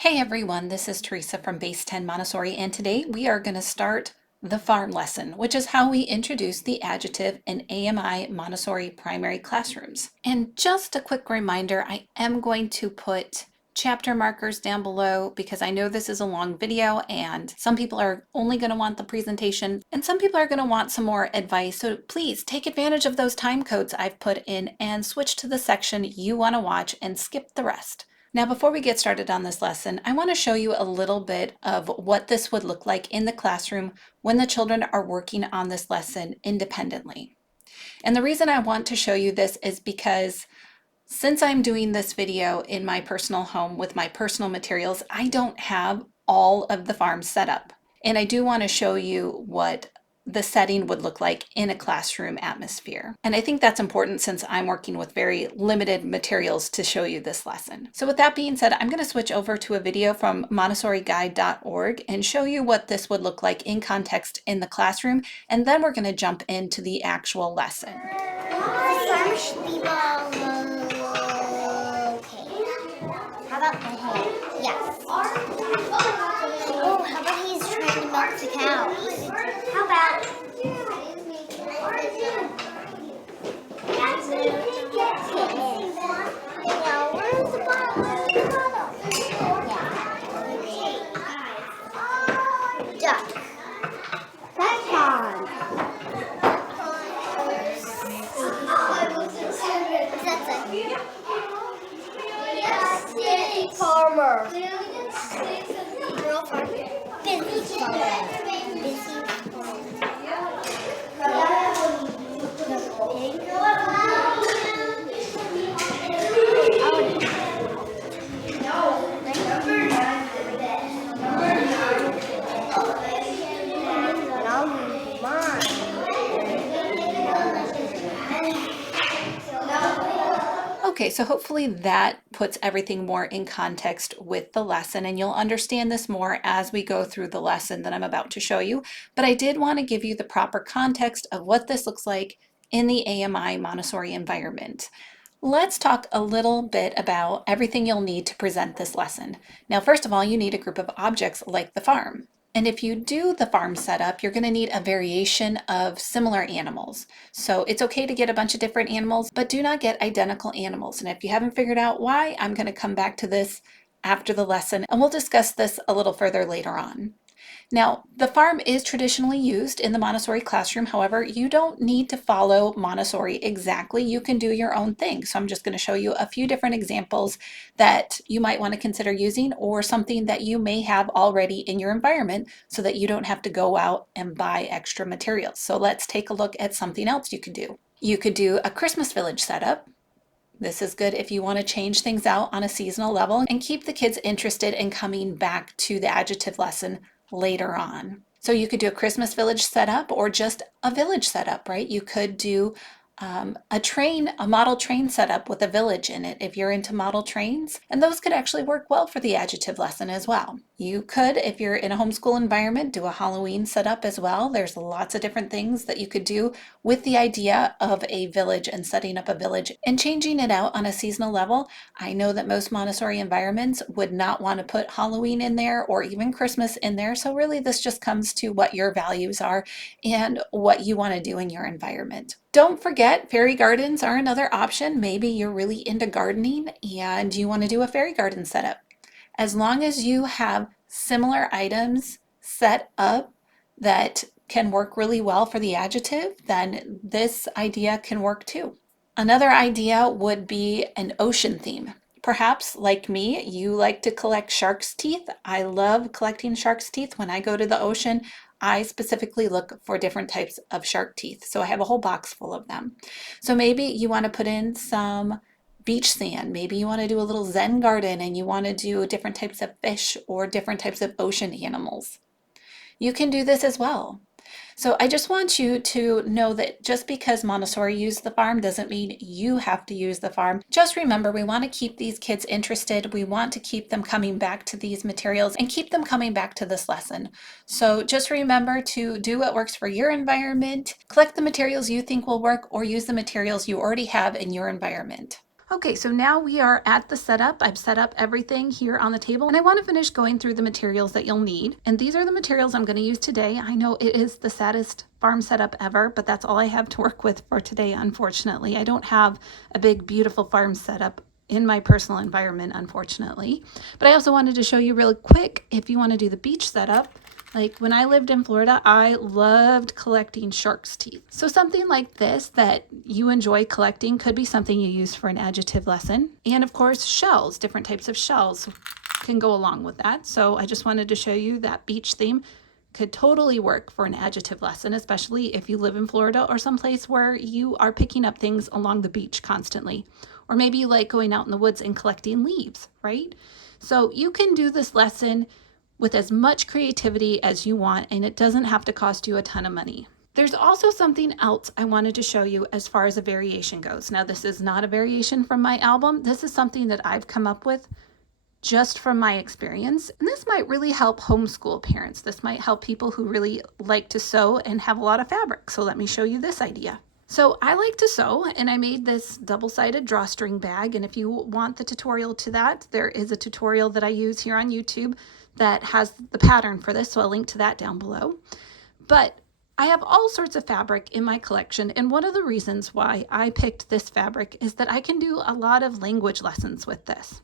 Hey everyone, this is Teresa from Base 10 Montessori, and today we are going to start the farm lesson, which is how we introduce the adjective in AMI Montessori primary classrooms. And just a quick reminder, I am going to put chapter markers down below because I know this is a long video and some people are only going to want the presentation and some people are going to want some more advice. So please take advantage of those time codes I've put in and switch to the section you want to watch and skip the rest. Now, before we get started on this lesson, I want to show you a little bit of what this would look like in the classroom when the children are working on this lesson independently. And the reason I want to show you this is because since I'm doing this video in my personal home with my personal materials, I don't have all of the farms set up. And I do want to show you what the setting would look like in a classroom atmosphere. And I think that's important since I'm working with very limited materials to show you this lesson. So with that being said, I'm going to switch over to a video from montessoriguide.org and show you what this would look like in context in the classroom. And then we're going to jump into the actual lesson. How about the hay? Yes. Oh, how about he's trying to milk the cows? How about... Now, where's the bottle? Duck. Pecan. Farmer. Girl farmer. Busy farmer. Busy Okay, so hopefully that puts everything more in context with the lesson, and you'll understand this more as we go through the lesson that I'm about to show you. But I did want to give you the proper context of what this looks like in the AMI Montessori environment. Let's talk a little bit about everything you'll need to present this lesson. Now, first of all, you need a group of objects like the farm. And if you do the farm setup, you're going to need a variation of similar animals. So it's okay to get a bunch of different animals, but do not get identical animals. And if you haven't figured out why, I'm going to come back to this after the lesson, and we'll discuss this a little further later on. Now, the farm is traditionally used in the Montessori classroom. However, you don't need to follow Montessori exactly. You can do your own thing. So I'm just going to show you a few different examples that you might want to consider using, or something that you may have already in your environment so that you don't have to go out and buy extra materials. So let's take a look at something else you could do. You could do a Christmas village setup. This is good if you want to change things out on a seasonal level and keep the kids interested in coming back to the adjective lesson later on. So you could do a Christmas village setup or just a village setup, right? You could do a model train setup with a village in it if you're into model trains, and those could actually work well for the adjective lesson as well. You could, if you're in a homeschool environment, do a Halloween setup as well. There's lots of different things that you could do with the idea of a village and setting up a village and changing it out on a seasonal level. I know that most Montessori environments would not want to put Halloween in there or even Christmas in there. So really this just comes to what your values are and what you want to do in your environment. Don't forget, fairy gardens are another option. Maybe you're really into gardening and you want to do a fairy garden setup. As long as you have similar items set up that can work really well for the adjective, then this idea can work too. Another idea would be an ocean theme. Perhaps, like me, you like to collect shark's teeth. I love collecting shark's teeth. When I go to the ocean, I specifically look for different types of shark teeth. So I have a whole box full of them. So maybe you want to put in some beach sand. Maybe you want to do a little Zen garden and you want to do different types of fish or different types of ocean animals. You can do this as well. So I just want you to know that just because Montessori used the farm doesn't mean you have to use the farm. Just remember, we want to keep these kids interested. We want to keep them coming back to these materials and keep them coming back to this lesson. So just remember to do what works for your environment, collect the materials you think will work, or use the materials you already have in your environment. Okay, so now we are at the setup. I've set up everything here on the table, and I want to finish going through the materials that you'll need. And these are the materials I'm going to use today. I know it is the saddest farm setup ever, but that's all I have to work with for today, unfortunately. I don't have a big, beautiful farm setup in my personal environment, unfortunately. But I also wanted to show you really quick, if you want to do the beach setup, like when I lived in Florida, I loved collecting shark's teeth. So something like this that you enjoy collecting could be something you use for an adjective lesson. And of course, shells, different types of shells can go along with that. So I just wanted to show you that beach theme could totally work for an adjective lesson, especially if you live in Florida or someplace where you are picking up things along the beach constantly. Or maybe you like going out in the woods and collecting leaves, right? So you can do this lesson with as much creativity as you want, and it doesn't have to cost you a ton of money. There's also something else I wanted to show you as far as a variation goes. Now, this is not a variation from my album. This is something that I've come up with just from my experience. And this might really help homeschool parents. This might help people who really like to sew and have a lot of fabric. So let me show you this idea. So I like to sew, and I made this double-sided drawstring bag. And if you want the tutorial to that, there is a tutorial that I use here on YouTube that has the pattern for this, so I'll link to that down below. But I have all sorts of fabric in my collection, and one of the reasons why I picked this fabric is that I can do a lot of language lessons with this.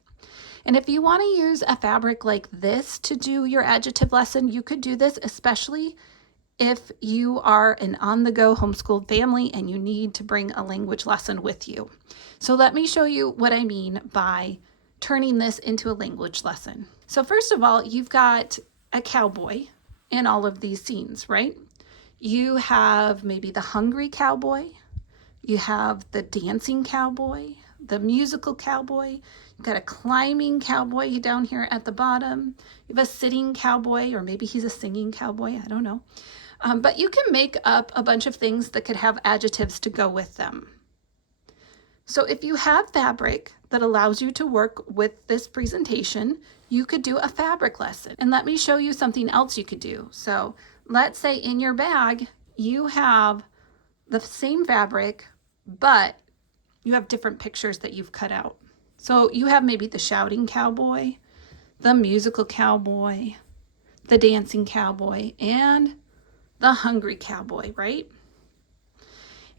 And if you want to use a fabric like this to do your adjective lesson, you could do this, especially if you are an on-the-go homeschooled family and you need to bring a language lesson with you. So let me show you what I mean by turning this into a language lesson. So first of all, you've got a cowboy in all of these scenes, right? You have maybe the hungry cowboy, you have the dancing cowboy, the musical cowboy, you've got a climbing cowboy down here at the bottom, you have a sitting cowboy, or maybe he's a singing cowboy, I don't know. But you can make up a bunch of things that could have adjectives to go with them. So if you have fabric that allows you to work with this presentation, you could do a fabric lesson. And let me show you something else you could do. So let's say in your bag, you have the same fabric, but you have different pictures that you've cut out. So you have maybe the shouting cowboy, the musical cowboy, the dancing cowboy, and the hungry cowboy, right?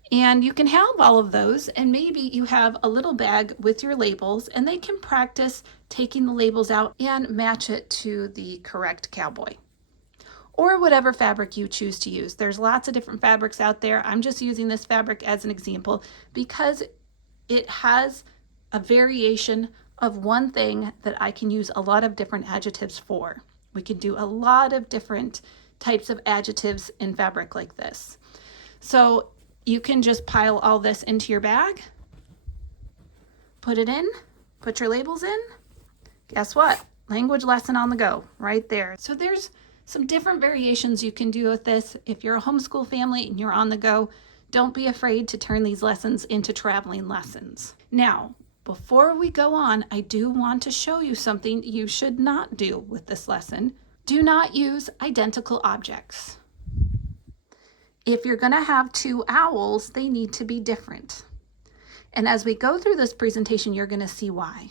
And you can have all of those, and maybe you have a little bag with your labels, and they can practice taking the labels out and match it to the correct cowboy. Or whatever fabric you choose to use. There's lots of different fabrics out there. I'm just using this fabric as an example because it has a variation of one thing that I can use a lot of different adjectives for. We can do a lot of different types of adjectives in fabric like this. So you can just pile all this into your bag, put it in, put your labels in. Guess what? Language lesson on the go right there. So there's some different variations you can do with this. If you're a homeschool family and you're on the go, don't be afraid to turn these lessons into traveling lessons. Now, before we go on, I do want to show you something you should not do with this lesson. Do not use identical objects. If you're going to have two owls, they need to be different. And as we go through this presentation, you're going to see why.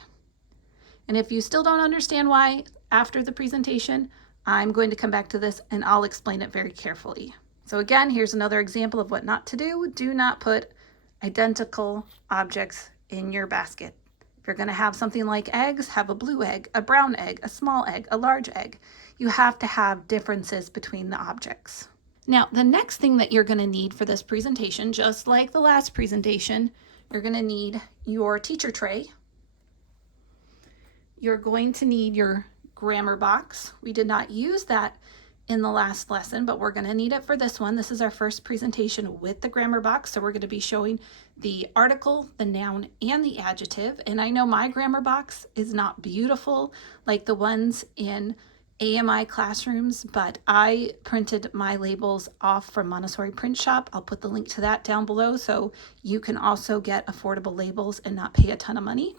And if you still don't understand why after the presentation, I'm going to come back to this and I'll explain it very carefully. So again, here's another example of what not to do. Do not put identical objects in your basket. If you're going to have something like eggs, have a blue egg, a brown egg, a small egg, a large egg. You have to have differences between the objects. Now, the next thing that you're going to need for this presentation, just like the last presentation, you're going to need your teacher tray. You're going to need your grammar box. We did not use that in the last lesson, but we're going to need it for this one. This is our first presentation with the grammar box, so we're going to be showing the article, the noun, and the adjective. And I know my grammar box is not beautiful like the ones in AMI classrooms, but I printed my labels off from Montessori Print Shop. I'll put the link to that down below so you can also get affordable labels and not pay a ton of money.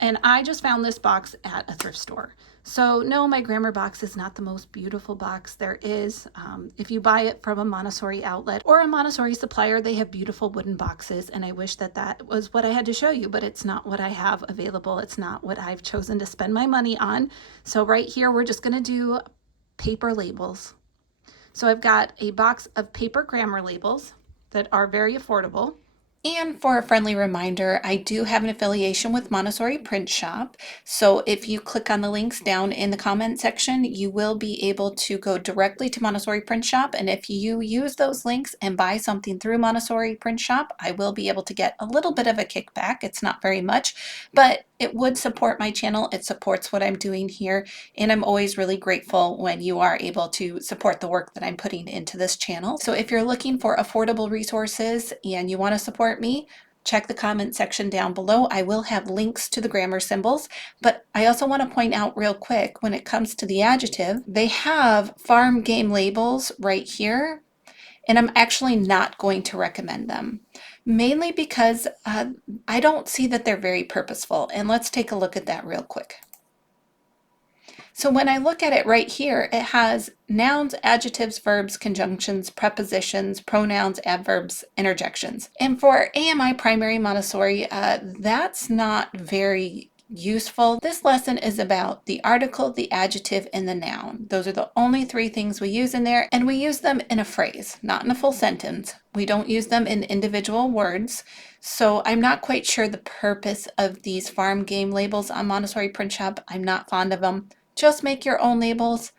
And I just found this box at a thrift store. So no, my grammar box is not the most beautiful box there is. If you buy it from a Montessori outlet or a Montessori supplier, they have beautiful wooden boxes, and I wish that that was what I had to show you, but it's not what I have available. It's not what I've chosen to spend my money on. So right here, we're just gonna do paper labels. So I've got a box of paper grammar labels that are very affordable. And for a friendly reminder, I do have an affiliation with Montessori Print Shop. So if you click on the links down in the comment section, you will be able to go directly to Montessori Print Shop. And if you use those links and buy something through Montessori Print Shop, I will be able to get a little bit of a kickback. It's not very much, but it would support my channel. It supports what I'm doing here. And I'm always really grateful when you are able to support the work that I'm putting into this channel. So if you're looking for affordable resources and you want to support me, check the comment section down below. I will have links to the grammar symbols, but I also want to point out real quick, when it comes to the adjective, they have farm game labels right here, and I'm actually not going to recommend them, mainly because I don't see that they're very purposeful. And let's take a look at that real quick. So when I look at it right here, it has nouns, adjectives, verbs, conjunctions, prepositions, pronouns, adverbs, interjections. And for AMI Primary Montessori, that's not very useful. This lesson is about the article, the adjective, and the noun. Those are the only three things we use in there, and we use them in a phrase, not in a full sentence. We don't use them in individual words. So I'm not quite sure the purpose of these farm game labels on Montessori Print Shop. I'm not fond of them. Just make your own labels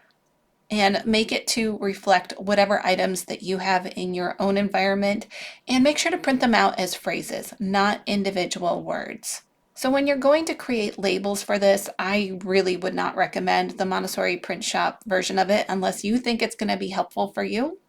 and make it to reflect whatever items that you have in your own environment, and make sure to print them out as phrases, not individual words. So when you're going to create labels for this, I really would not recommend the Montessori Print Shop version of it unless you think it's going to be helpful for you.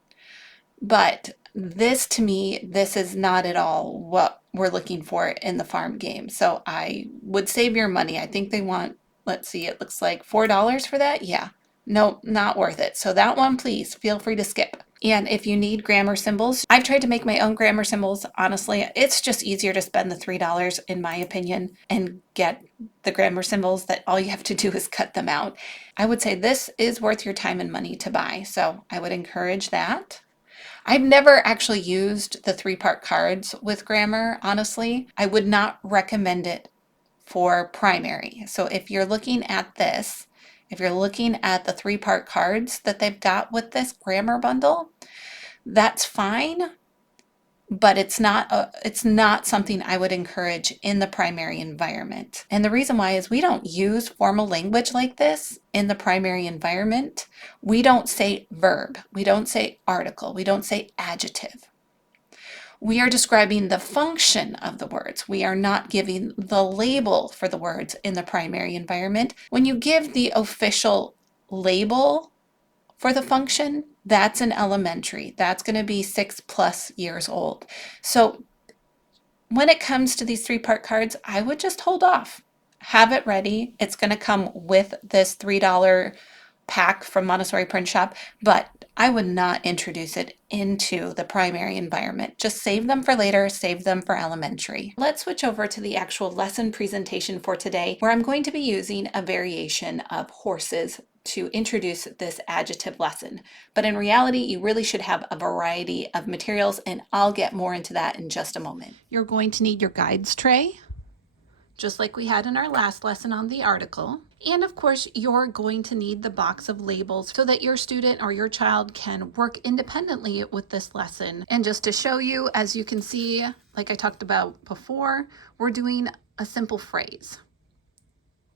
But this, to me, this is not at all what we're looking for in the farm game. So I would save your money. I think they want, let's see, it looks like $4 for that. Yeah, no, not worth it. So that one, please feel free to skip. And if you need grammar symbols, I've tried to make my own grammar symbols. Honestly, it's just easier to spend the $3, in my opinion, and get the grammar symbols that all you have to do is cut them out. I would say this is worth your time and money to buy. So I would encourage that. I've never actually used the 3-part cards with grammar, honestly. I would not recommend it for primary. So if you're looking at this, if you're looking at the 3-part cards that they've got with this grammar bundle, that's fine, but it's not something I would encourage in the primary environment. And the reason why is we don't use formal language like this in the primary environment. We don't say verb, we don't say article, we don't say adjective. We are describing the function of the words. We are not giving the label for the words in the primary environment. When you give the official label for the function, that's an elementary. That's going to be 6+ years old. So when it comes to these 3-part cards, I would just hold off. Have it ready. It's going to come with this $3 pack from Montessori Print Shop, but I would not introduce it into the primary environment. Just save them for later, save them for elementary. Let's switch over to the actual lesson presentation for today, where I'm going to be using a variation of horses to introduce this adjective lesson. But in reality, you really should have a variety of materials, and I'll get more into that in just a moment. You're going to need your guides tray, just like we had in our last lesson on the article. And of course, you're going to need the box of labels so that your student or your child can work independently with this lesson. And just to show you, as you can see, like I talked about before, we're doing a simple phrase.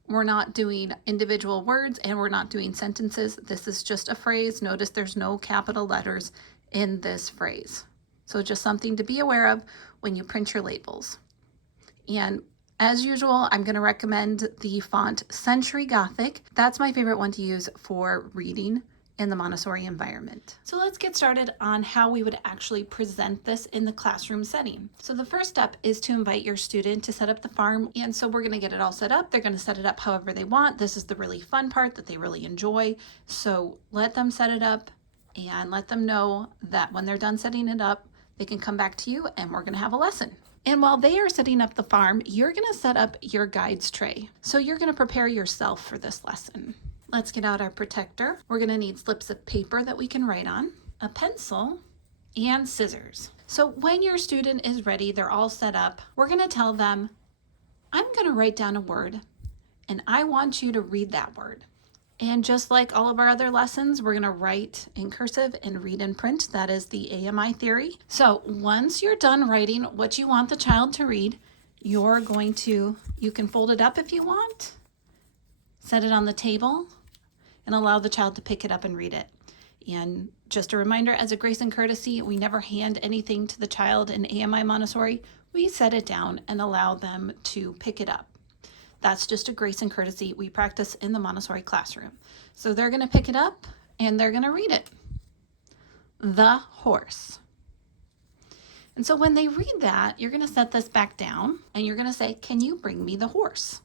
We're not doing individual words and we're not doing sentences. This is just a phrase. Notice there's no capital letters in this phrase. So just something to be aware of when you print your labels. And as usual, I'm going to recommend the font Century Gothic. That's my favorite one to use for reading in the Montessori environment. So let's get started on how we would actually present this in the classroom setting. So the first step is to invite your student to set up the farm. And so we're going to get it all set up. They're going to set it up however they want. This is the really fun part that they really enjoy. So let them set it up and let them know that when they're done setting it up, they can come back to you and we're going to have a lesson. And while they are setting up the farm, you're going to set up your guides tray. So you're going to prepare yourself for this lesson. let's get out our protector. We're going to need slips of paper that we can write on, a pencil, and scissors. So when your student is ready, they're all set up, we're going to tell them, I'm going to write down a word, and I want you to read that word. And just like all of our other lessons, we're going to write in cursive and read in print. That is the AMI theory. So once you're done writing what you want the child to read, you can fold it up if you want, set it on the table, and allow the child to pick it up and read it. And just a reminder, as a grace and courtesy, we never hand anything to the child in AMI Montessori. We set it down and allow them to pick it up. That's just a grace and courtesy we practice in the Montessori classroom. So they're going to pick it up and they're going to read it. The horse. And so when they read that, you're going to set this back down and you're going to say, can you bring me the horse?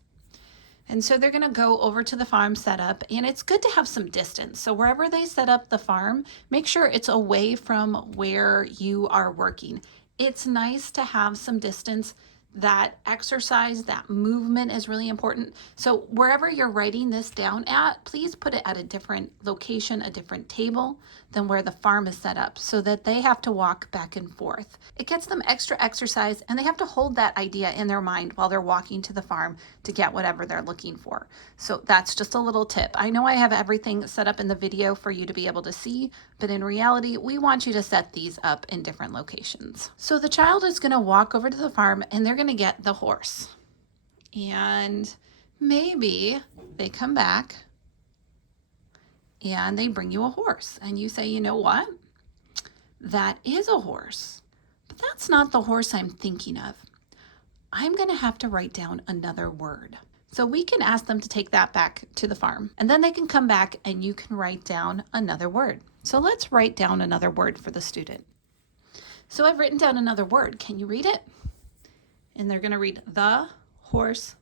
And so they're going to go over to the farm setup, and it's good to have some distance. So wherever they set up the farm, make sure it's away from where you are working. It's nice to have some distance. That exercise, that movement is really important. So wherever you're writing this down at, please put it at a different location, a different table than where the farm is set up so that they have to walk back and forth. It gets them extra exercise, and they have to hold that idea in their mind while they're walking to the farm to get whatever they're looking for. So that's just a little tip. I know I have everything set up in the video for you to be able to see, but in reality, we want you to set these up in different locations. So the child is going to walk over to the farm and they're going to get the horse. And maybe they come back and they bring you a horse and you say, you know what? That is a horse, but that's not the horse I'm thinking of. I'm going to have to write down another word. So we can ask them to take that back to the farm, and then they can come back and you can write down another word. So let's write down another word for the student. So I've written down another word. Can you read it? And they're going to read the horse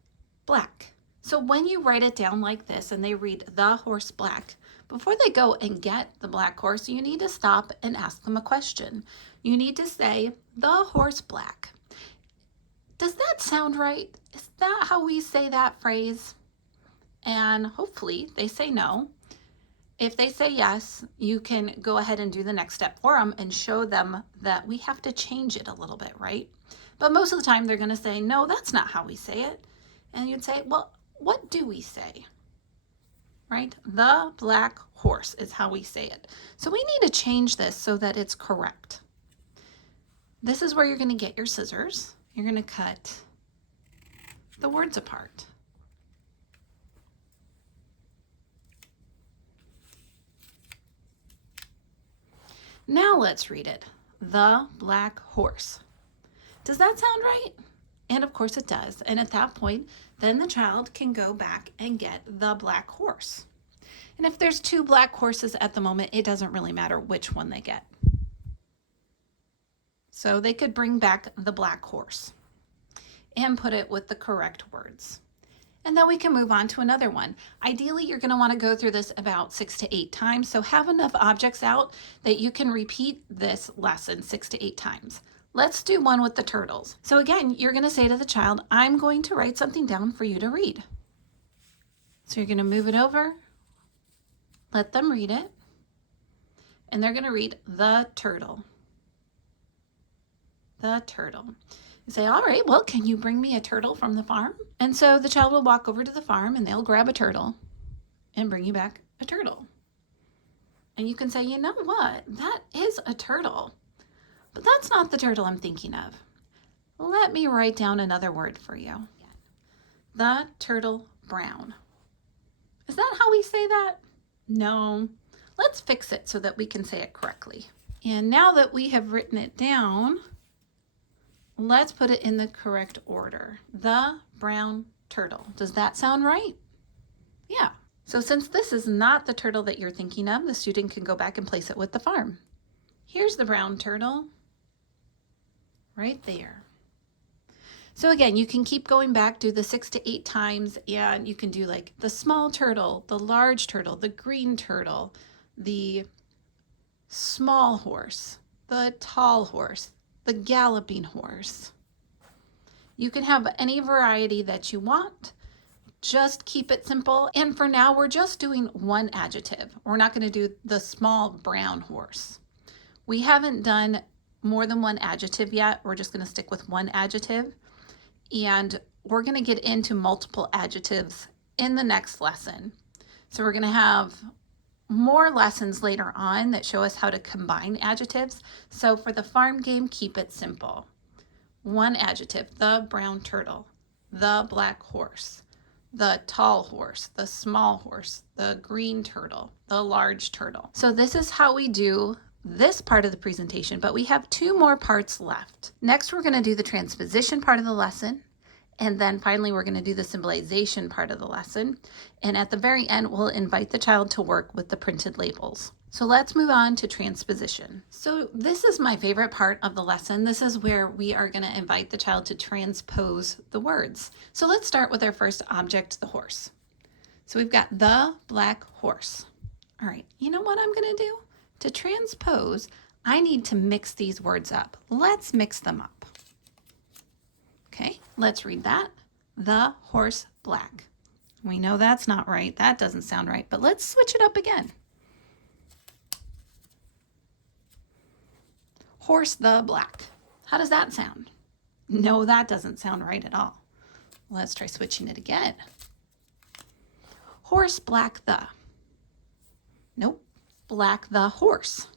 black. So when you write it down like this and they read the horse black, before they go and get the black horse, you need to stop and ask them a question. You need to say, the horse black. Does that sound right? Is that how we say that phrase? And hopefully they say no. If they say yes, you can go ahead and do the next step for them and show them that we have to change it a little bit, right? But most of the time they're going to say, no, that's not how we say it. And you'd say, well, what do we say? Right? The black horse is how we say it. So we need to change this so that it's correct. This is where you're going to get your scissors. You're going to cut the words apart. Now let's read it. The black horse. Does that sound right? And of course it does. And at that point, then the child can go back and get the black horse. And if there's two black horses at the moment, it doesn't really matter which one they get. So they could bring back the black horse and put it with the correct words. And then we can move on to another one. Ideally, you're going to want to go through this about 6 to 8 times. So have enough objects out that you can repeat this lesson 6 to 8 times. Let's do one with the turtles. So again, you're going to say to the child, I'm going to write something down for you to read. So you're going to move it over, let them read it, and they're going to read the turtle. The turtle. You say, all right, well, can you bring me a turtle from the farm? And so the child will walk over to the farm and they'll grab a turtle and bring you back a turtle. And you can say, you know what? That is a turtle. But that's not the turtle I'm thinking of. Let me write down another word for you. The turtle brown. Is that how we say that? No. Let's fix it so that we can say it correctly. And now that we have written it down, let's put it in the correct order. The brown turtle. Does that sound right? Yeah. So since this is not the turtle that you're thinking of, the student can go back and place it with the farm. Here's the brown turtle. Right there. So again, you can keep going back, do the 6 to 8 times, and you can do like the small turtle, the large turtle, the green turtle, the small horse, the tall horse, the galloping horse. You can have any variety that you want, just keep it simple. And for now, we're just doing one adjective. We're not going to do the small brown horse. We haven't done more than one adjective yet. We're just going to stick with one adjective. And we're going to get into multiple adjectives in the next lesson. So we're going to have more lessons later on that show us how to combine adjectives. So for the farm game, keep it simple. One adjective: the brown turtle, the black horse, the tall horse, the small horse, the green turtle, the large turtle. So this is how we do this part of the presentation, but we have 2 more parts left. Next, we're going to do the transposition part of the lesson. And then finally, we're going to do the symbolization part of the lesson. And at the very end, we'll invite the child to work with the printed labels. So let's move on to transposition. So this is my favorite part of the lesson. This is where we are going to invite the child to transpose the words. So let's start with our first object, the horse. So we've got the black horse. All right, you know what I'm going to do? To transpose, I need to mix these words up. Let's mix them up. Okay, let's read that. The horse black. We know that's not right. That doesn't sound right, but let's switch it up again. Horse the black. How does that sound? No, that doesn't sound right at all. Let's try switching it again. Horse black the. Nope, black the horse.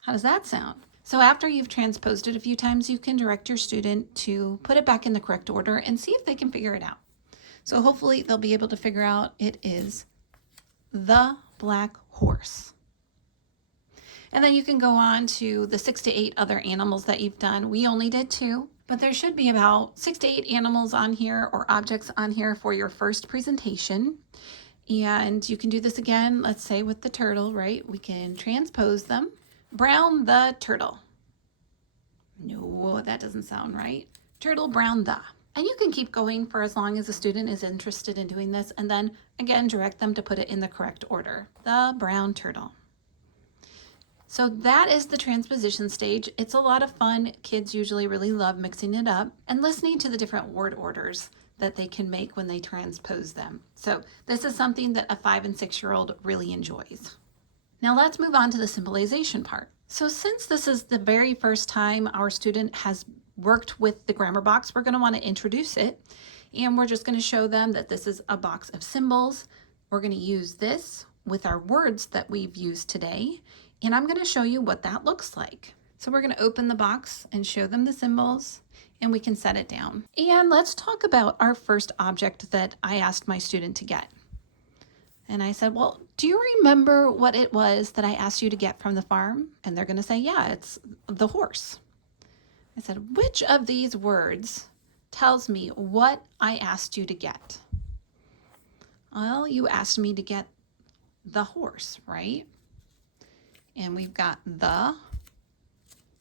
How does that sound? So after you've transposed it a few times, you can direct your student to put it back in the correct order and see if they can figure it out. So hopefully they'll be able to figure out it is the black horse. And then you can go on to the 6 to 8 other animals that you've done. We only did 2, but there should be about 6 to 8 animals on here or objects on here for your first presentation. And you can do this again, let's say with the turtle, right? We can transpose them. Brown the turtle. No, that doesn't sound right. Turtle brown the. And you can keep going for as long as the student is interested in doing this, and then again direct them to put it in the correct order. The brown turtle. So that is the transposition stage. It's a lot of fun. Kids usually really love mixing it up and listening to the different word orders that they can make when they transpose them. So this is something that a 5 and 6-year-old really enjoys. Now let's move on to the symbolization part. So since this is the very first time our student has worked with the grammar box, we're going to want to introduce it. And we're just going to show them that this is a box of symbols. We're going to use this with our words that we've used today. And I'm going to show you what that looks like. So we're going to open the box and show them the symbols, and we can set it down. And let's talk about our first object that I asked my student to get. And I said, well, do you remember what it was that I asked you to get from the farm? And they're going to say, yeah, it's the horse. I said, which of these words tells me what I asked you to get? Well, you asked me to get the horse, right? And we've got the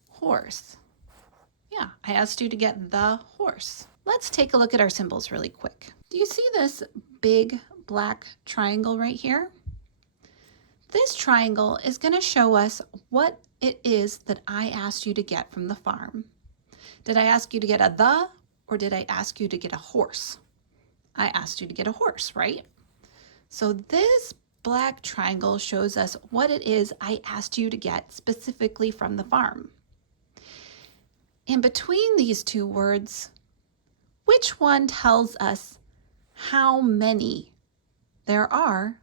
horse. Yeah, I asked you to get the horse. Let's take a look at our symbols really quick. Do you see this big black triangle right here? This triangle is going to show us what it is that I asked you to get from the farm. Did I ask you to get a the, or did I ask you to get a horse? I asked you to get a horse, right? So this black triangle shows us what it is I asked you to get specifically from the farm. And between these 2 words, which one tells us how many there are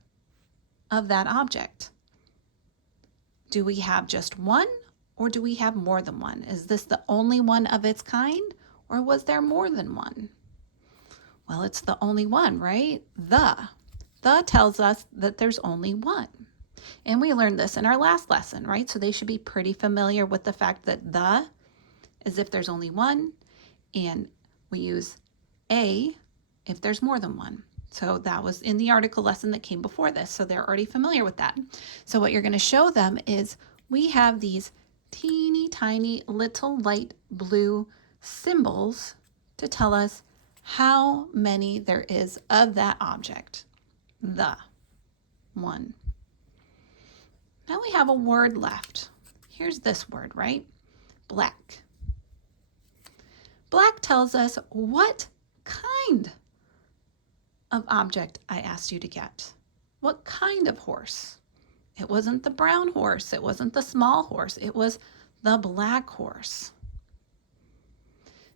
of that object? Do we have just one, or do we have more than one? Is this the only one of its kind, or was there more than one? Well, it's the only one, right? The tells us that there's only one. And we learned this in our last lesson, right? So they should be pretty familiar with the fact that the is if there's only one, and we use a if there's more than one. So that was in the article lesson that came before this. So they're already familiar with that. So what you're going to show them is we have these teeny tiny little light blue symbols to tell us how many there is of that object. The one. Now we have a word left. Here's this word, right? Black. Black tells us what kind of object I asked you to get. What kind of horse? It wasn't the brown horse. It wasn't the small horse. It was the black horse.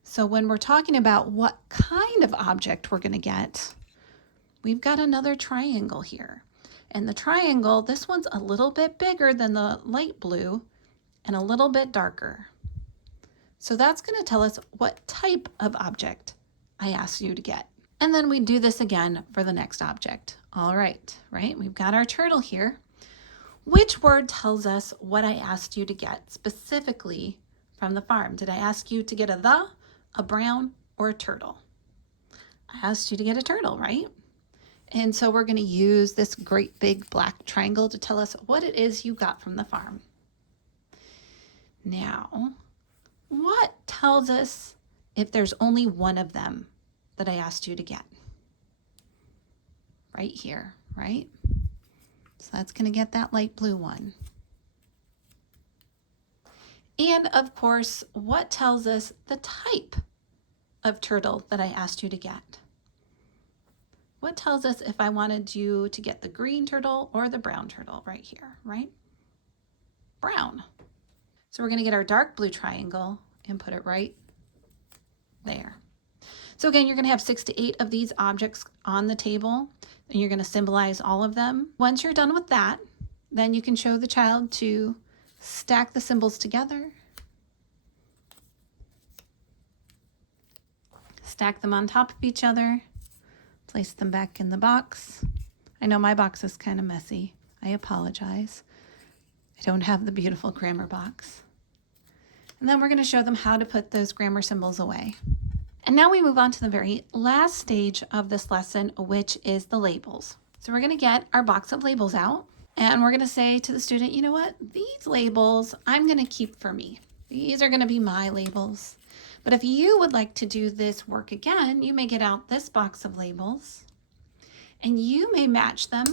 So when we're talking about what kind of object we're going to get, we've got another triangle here. And the triangle, this one's a little bit bigger than the light blue and a little bit darker. So that's going to tell us what type of object I asked you to get. And then we do this again for the next object. All right, We've got our turtle here. Which word tells us what I asked you to get specifically from the farm? Did I ask you to get a brown, or a turtle? I asked you to get a turtle, right? And so we're going to use this great big black triangle to tell us what it is you got from the farm. Now, what tells us if there's only one of them that I asked you to get? Right here, right? So that's going to get that light blue one. And of course, what tells us the type of turtle that I asked you to get? What tells us if I wanted you to get the green turtle or the brown turtle? Right here, right? Brown. So we're going to get our dark blue triangle and put it right there. So again, you're going to have 6 to 8 of these objects on the table, and you're going to symbolize all of them. Once you're done with that, then you can show the child to stack the symbols together, stack them on top of each other, place them back in the box. I know my box is kind of messy. I apologize. I don't have the beautiful grammar box. And then we're going to show them how to put those grammar symbols away. And now we move on to the very last stage of this lesson, which is the labels. So we're going to get our box of labels out, and we're going to say to the student, you know what? These labels I'm going to keep for me. These are going to be my labels. But if you would like to do this work again, you may get out this box of labels, and you may match them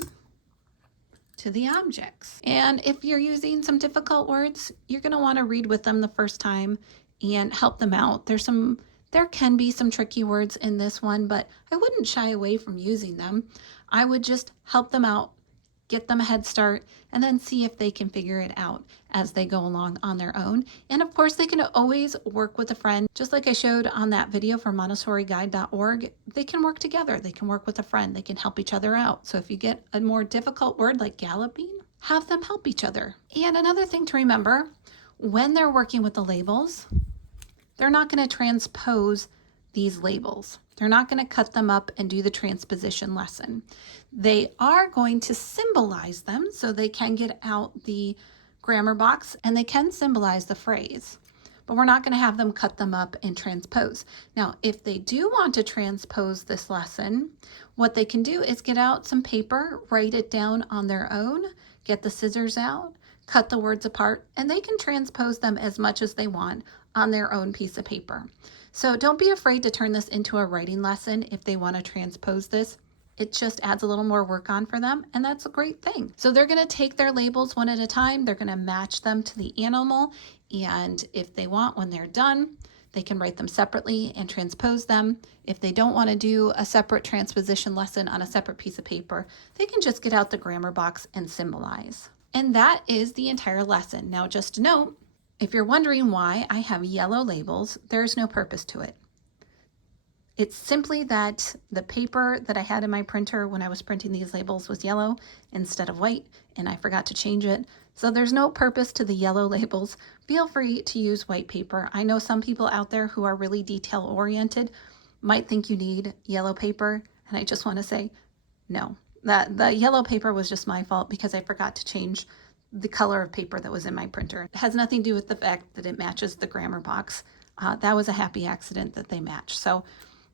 to the objects. And if you're using some difficult words, you're going to want to read with them the first time and help them out. There can be some tricky words in this one, but I wouldn't shy away from using them. I would just help them out, get them a head start, and then see if they can figure it out as they go along on their own. And of course, they can always work with a friend. Just like I showed on that video from MontessoriGuide.org, they can work together. They can work with a friend. They can help each other out. So if you get a more difficult word like galloping, have them help each other. And another thing to remember, when they're working with the labels, they're not going to transpose these labels. They're not going to cut them up and do the transposition lesson. They are going to symbolize them so they can get out the grammar box and they can symbolize the phrase, but we're not going to have them cut them up and transpose. Now, if they do want to transpose this lesson, what they can do is get out some paper, write it down on their own, get the scissors out, cut the words apart, and they can transpose them as much as they want on their own piece of paper. So don't be afraid to turn this into a writing lesson if they want to transpose this. It just adds a little more work on for them, and that's a great thing. So they're going to take their labels one at a time. They're going to match them to the animal, and if they want, when they're done, they can write them separately and transpose them. If they don't want to do a separate transposition lesson on a separate piece of paper, they can just get out the grammar box and symbolize. And that is the entire lesson. Now, just a note, if you're wondering why I have yellow labels, there's no purpose to it. It's simply that the paper that I had in my printer when I was printing these labels was yellow instead of white, and I forgot to change it. So there's no purpose to the yellow labels. Feel free to use white paper. I know some people out there who are really detail oriented might think you need yellow paper, and I just want to say no. The yellow paper was just my fault because I forgot to change the color of paper that was in my printer. It has nothing to do with the fact that it matches the grammar box. That was a happy accident that they match. So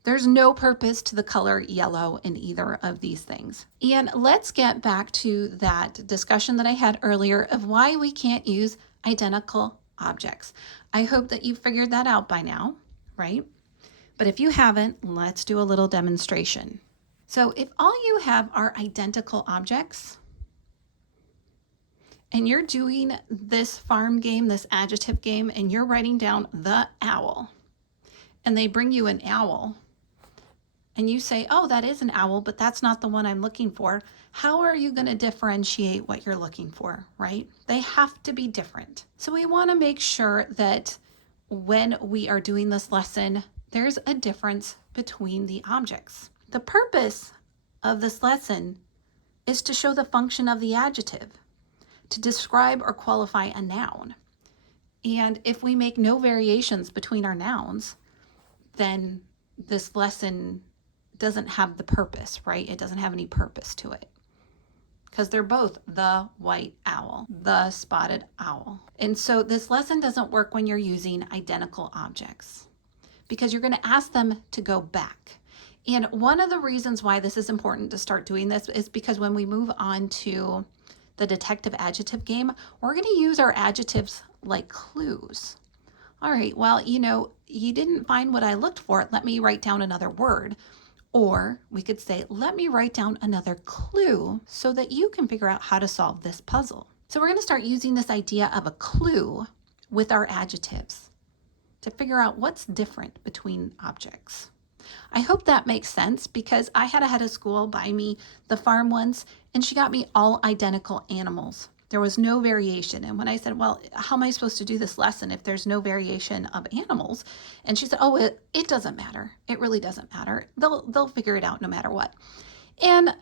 there's no purpose to the color yellow in either of these things. And let's get back to that discussion that I had earlier of why we can't use identical objects. I hope that you've figured that out by now, right? But if you haven't, let's do a little demonstration. So if all you have are identical objects, and you're doing this farm game, this adjective game, and you're writing down the owl, and they bring you an owl, and you say, oh, that is an owl, but that's not the one I'm looking for, how are you going to differentiate what you're looking for, right? They have to be different. So we want to make sure that when we are doing this lesson, there's a difference between the objects. The purpose of this lesson is to show the function of the adjective, to describe or qualify a noun. And if we make no variations between our nouns, then this lesson doesn't have the purpose, right? It doesn't have any purpose to it because they're both the white owl, the spotted owl. And so this lesson doesn't work when you're using identical objects because you're going to ask them to go back. And one of the reasons why this is important to start doing this is because when we move on to the detective adjective game, we're going to use our adjectives like clues. All right, well, you didn't find what I looked for. Let me write down another word. Or we could say, let me write down another clue so that you can figure out how to solve this puzzle. So we're going to start using this idea of a clue with our adjectives to figure out what's different between objects. I hope that makes sense because I had a head of school buy me the farm once, and she got me all identical animals. There was no variation. And when I said, well, how am I supposed to do this lesson if there's no variation of animals? And she said, oh, it doesn't matter. It really doesn't matter. They'll figure it out no matter what. And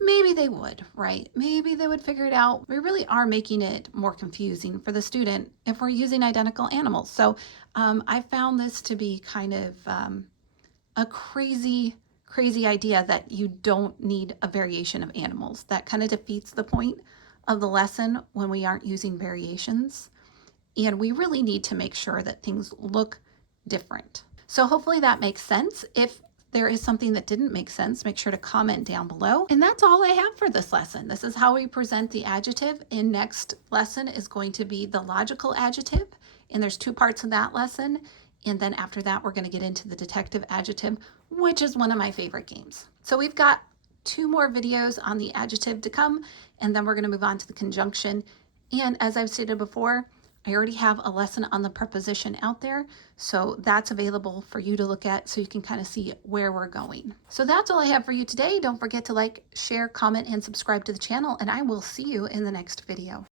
maybe they would, right? Maybe they would figure it out. We really are making it more confusing for the student if we're using identical animals. So I found this to be kind of a crazy idea that you don't need a variation of animals. That kind of defeats the point of the lesson when we aren't using variations. And we really need to make sure that things look different. So hopefully that makes sense. If there is something that didn't make sense, make sure to comment down below. And that's all I have for this lesson. This is how we present the adjective. And next lesson is going to be the logical adjective. And there's 2 parts of that lesson. And then after that, we're going to get into the detective adjective, which is one of my favorite games. So we've got 2 more videos on the adjective to come, and then we're going to move on to the conjunction. And as I've stated before, I already have a lesson on the preposition out there, so that's available for you to look at so you can kind of see where we're going. So that's all I have for you today. Don't forget to like, share, comment, and subscribe to the channel, and I will see you in the next video.